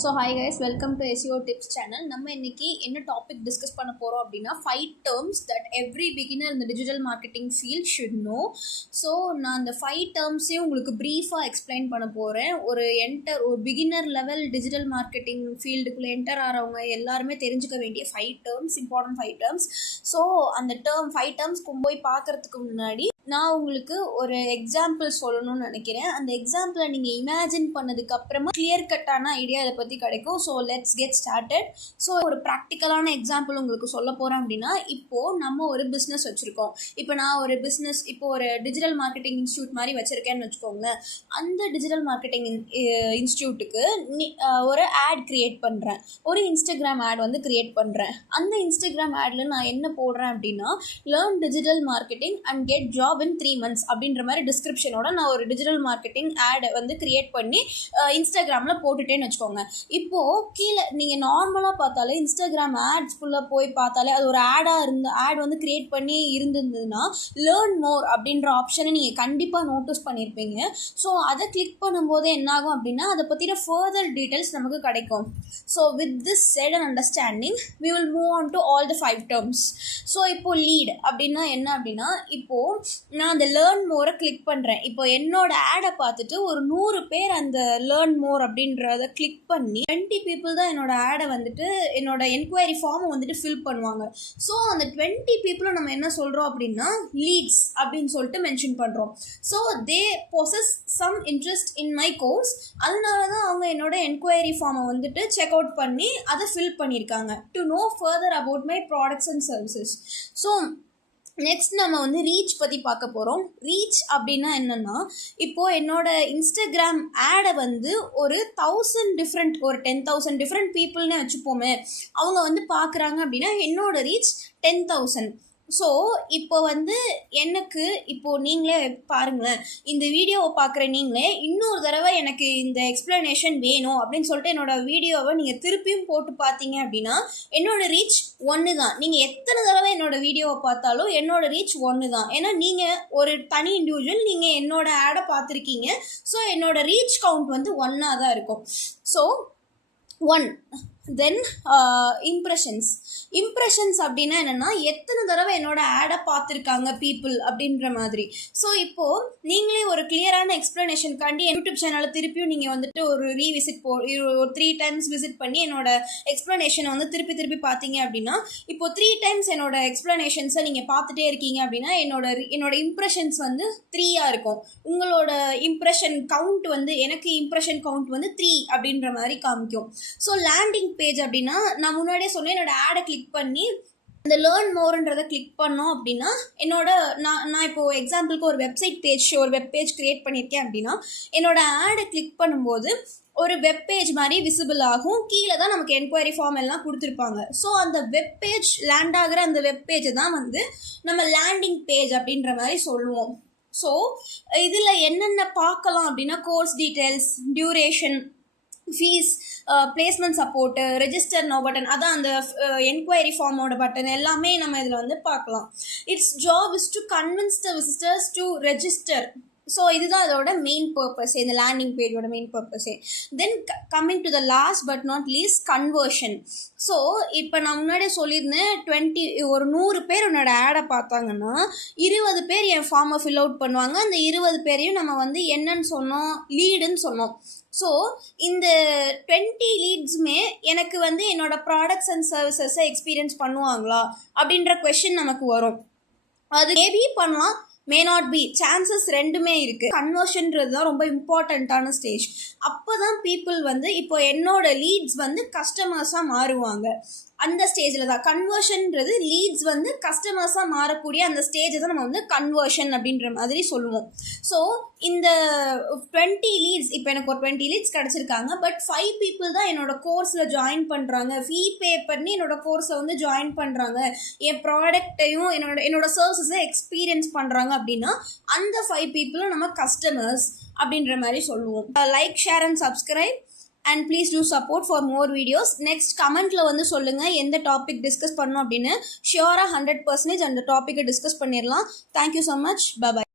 So hi guys, welcome to SEO tips channel. நம்ம இன்னைக்கு என்ன டாபிக் டிஸ்கஸ் பண்ண போகிறோம் அப்படின்னா 5 terms தட் எவ்ரி பிகினர் இந்த digital marketing field should know. So நான் அந்த 5 termஸையும் உங்களுக்கு ப்ரீஃபாக எக்ஸ்பிளைன் பண்ண போகிறேன். ஒரு பிகினர் லெவல் டிஜிட்டல் மார்க்கெட்டிங் ஃபீல்டுக்குள்ளே என்டர் ஆகிறவங்க எல்லாருமே தெரிஞ்சுக்க வேண்டிய 5 terms, இம்பார்ட்டன்ட் 5 terms. ஸோ அந்த 5 terms போய் பார்க்குறதுக்கு முன்னாடி நான் உங்களுக்கு ஒரு எக்ஸாம்பிள் சொல்லணும்னு நினைக்கிறேன். அந்த எக்ஸாம்பிளை நீங்கள் இமேஜின் பண்ணதுக்கு அப்புறமா கிளியர் கட்டான ஐடியா இதை பற்றி கிடைக்கும். So let's get started. So ஒரு ப்ராக்டிக்கலான எக்ஸாம்பிள் உங்களுக்கு சொல்ல போகிறேன் அப்படின்னா, இப்போது நம்ம ஒரு பிஸ்னஸ் வச்சுருக்கோம். இப்போ நான் ஒரு பிஸ்னஸ் ஒரு டிஜிட்டல் மார்க்கெட்டிங் இன்ஸ்டியூட் மாதிரி வச்சுருக்கேன்னு வச்சுக்கோங்களேன். அந்த டிஜிட்டல் மார்க்கெட்டிங் இன்ஸ்டியூட்டுக்கு ஒரு ஆட் க்ரியேட் பண்ணுறேன். ஒரு இன்ஸ்டாகிராம் ஆட் க்ரியேட் பண்ணுறேன். அந்த இன்ஸ்டாகிராம் ஆடில் நான் என்ன போடுறேன் அப்படின்னா, learn digital marketing and get job in 3 months அப்படின்ற மாதிரி டிஸ்கிரிப்ஷனோட நான் ஒரு டிஜிட்டல் மார்க்கெட்டிங் ஆட் கிரியேட் பண்ணி இன்ஸ்டாகிராமில் போட்டுட்டேன்னு வச்சுக்கோங்க. இப்போது கீழே நீங்கள் நார்மலாக பார்த்தாலே இன்ஸ்டாகிராம் ஆட்ஸ்குள்ளே போய் பார்த்தாலே அது ஒரு ஆட் கிரியேட் பண்ணி இருந்ததுன்னா லேர்ன் மோர் அப்படின்ற ஆப்ஷனை நீங்கள் கண்டிப்பாக நோட்டீஸ் பண்ணியிருப்பீங்க. ஸோ அதை கிளிக் பண்ணும்போதே என்னாகும் அப்படின்னா அதை பற்றின ஃபர்தர் டீட்டெயில்ஸ் நமக்கு கிடைக்கும். So with this set and understanding we will move on to all the 5 terms. So இப்போது லீட் அப்படின்னா என்ன அப்படின்னா, இப்போது நான் அந்த லேர்ன் மோரை கிளிக் பண்ணுறேன். இப்போ என்னோட ஆடை பார்த்துட்டு ஒரு 100 பேர் அந்த லேர்ன் மோர் அப்படின்றத கிளிக் பண்ணி 20 பீப்புள் தான் என்னோட ஆடை என்னோட என்கொயரி ஃபார்மை ஃபில் பண்ணுவாங்க. ஸோ அந்த 20 பீப்புளும் நம்ம என்ன சொல்கிறோம் அப்படின்னா லீட்ஸ் அப்படின்னு சொல்லிட்டு மென்ஷன் பண்ணுறோம். So they possess some interest in my course. அதனால தான் அவங்க என்னோட என்கொயரி ஃபார்மை செக் அவுட் பண்ணி அதை ஃபில் பண்ணியிருக்காங்க to know further about my products and services. So next நம்ம ரீச் பற்றி பார்க்க போகிறோம். ரீச் அப்படின்னா என்னென்னா, இப்போது என்னோட இன்ஸ்டாகிராம் ஆடை ஒரு 1000 டிஃப்ரெண்ட் ஒரு 10,000 டிஃப்ரெண்ட் பீப்புள்னே வச்சுப்போமே, அவங்க பார்க்குறாங்க அப்படின்னா என்னோட ரீச் 10,000. ஸோ இப்போ எனக்கு இப்போது நீங்களே பாருங்களேன், இந்த வீடியோவை பார்க்குற நீங்களே இன்னொரு தடவை எனக்கு இந்த எக்ஸ்ப்ளனேஷன் வேணும் அப்படின்னு சொல்லிட்டு என்னோடய வீடியோவை நீங்கள் திருப்பியும் போட்டு பார்த்தீங்க அப்படின்னா என்னோடய ரீச் 1 தான். நீங்கள் எத்தனை தடவை என்னோடய வீடியோவை பார்த்தாலும் என்னோடய ரீச் 1 தான். ஏன்னா நீங்கள் ஒரு தனி இண்டிவிஜுவல், நீங்கள் என்னோடய ஆடை பார்த்துருக்கீங்க. ஸோ என்னோடய ரீச் கவுண்ட் 1ஆக தான் இருக்கும். ஸோ 1. தென் இம்ப்ரெஷன்ஸ் அப்படின்னா என்னென்னா, எத்தனை தடவை என்னோட ஆடை பார்த்துருக்காங்க பீப்புள் அப்படின்ற மாதிரி. ஸோ இப்போது நீங்களே ஒரு கிளியரான எக்ஸ்ப்ளனேஷனுக்காண்டி யூடியூப் சேனலை திருப்பியும் நீங்கள் ஒரு ரீவிசிட் ஒரு 3 times விசிட் பண்ணி என்னோட எக்ஸ்ப்ளனேஷனை திருப்பி பார்த்தீங்க அப்படின்னா, இப்போது 3 times என்னோட எக்ஸ்ப்ளனேஷன்ஸை நீங்கள் பார்த்துட்டே இருக்கீங்க அப்படின்னா என்னோட இம்ப்ரெஷன்ஸ் 3ஆக இருக்கும். உங்களோட இம்ப்ரெஷன் கவுண்ட் எனக்கு இம்ப்ரெஷன் கவுண்ட் 3 அப்படின்ற மாதிரி காமிக்கும். ஸோ லேண்டிங் பேஜ் அப்படின்னா, நான் முன்னாடியே சொன்னேன், என்னோட ஆடை கிளிக் பண்ணி இந்த லேர்ன் மோர்ன்றதை கிளிக் பண்ணோம் அப்படின்னா நான் இப்போது எக்ஸாம்பிளுக்கு ஒரு வெப் பேஜ் கிரியேட் பண்ணியிருக்கேன் அப்படின்னா என்னோட ஆடை கிளிக் பண்ணும்போது ஒரு வெப் பேஜ் மாதிரி விசிபிள் ஆகும். கீழே தான் நமக்கு என்கொயரி ஃபார்ம் எல்லாம் கொடுத்துருப்பாங்க. ஸோ அந்த வெப் பேஜ் லேண்ட் ஆகிற அந்த வெப் பேஜை தான் நம்ம லேண்டிங் பேஜ் அப்படின்ற மாதிரி சொல்லுவோம். ஸோ இதில் என்னென்ன பார்க்கலாம் அப்படின்னா, course details, duration, fees, placement support, register now button, அதான் அந்த என்கொயரி ஃபார்மோட பட்டன் எல்லாமே நம்ம இதில் பார்க்கலாம். Its job is to convince the visitors to register. So இதுதான் அதோட மெயின் பர்பஸே, இந்த லேண்டிங் பேஜோட மெயின் பர்பஸே. Then coming to the last but not least, conversion. So இப்போ நான் முன்னாடியே சொல்லியிருந்தேன், ஒரு 100 பேர் என்னோட ஆடை பார்த்தாங்கன்னா 20 பேர் என் ஃபார்மை ஃபில் அவுட் பண்ணுவாங்க. அந்த 20 பேரையும் நம்ம என்னன்னு சொன்னோம், லீடுன்னு சொன்னோம். ஸோ இந்த 20 லீட்ஸுமே எனக்கு என்னோட ப்ராடக்ட்ஸ் அண்ட் சர்வீசஸை எக்ஸ்பீரியன்ஸ் பண்ணுவாங்களா அப்படின்ற கொஷின் நமக்கு வரும். அது மேபி பண்ணலாம், மே நாட் பி, சான்சஸ் ரெண்டுமே இருக்குது. கன்வர்ஷன்றது தான் ரொம்ப இம்பார்ட்டண்ட்டான ஸ்டேஜ். அப்போ தான் பீப்புள் இப்போ என்னோட லீட்ஸ் கஸ்டமர்ஸாக மாறுவாங்க. அந்த ஸ்டேஜில் தான் கன்வர்ஷன்றது, லீட்ஸ் கஸ்டமர்ஸாக மாறக்கூடிய அந்த ஸ்டேஜை தான் நம்ம கன்வர்ஷன் அப்படின்ற மாதிரி சொல்லுவோம். ஸோ இந்த 20 லீட்ஸ், இப்போ எனக்கு ஒரு 20 லீட்ஸ் கிடச்சிருக்காங்க. பட் 5 பீப்புள் தான் என்னோட கோர்ஸில் ஜாயின் பண்ணுறாங்க, ஃபீ பே பண்ணி என்னோட கோர்ஸை ஜாயின் பண்ணுறாங்க, என் ப்ராடக்டையும் என்னோட சர்வீசஸை எக்ஸ்பீரியன்ஸ் பண்ணுறாங்க அப்படின்னா அந்த 5 பீப்புளும் நம்ம கஸ்டமர்ஸ் அப்படின்ற மாதிரி சொல்லுவோம். Like, share and subscribe and please do support for more videos. Next commentல சொல்லுங்க எந்த டாபிக் டிஸ்கஸ் பண்ணணும் அப்படின்னு. ஷியோரா 100% அந்த டாப்பிக்கை டிஸ்கஸ் பண்ணிடலாம். Thank you so much. Bye bye.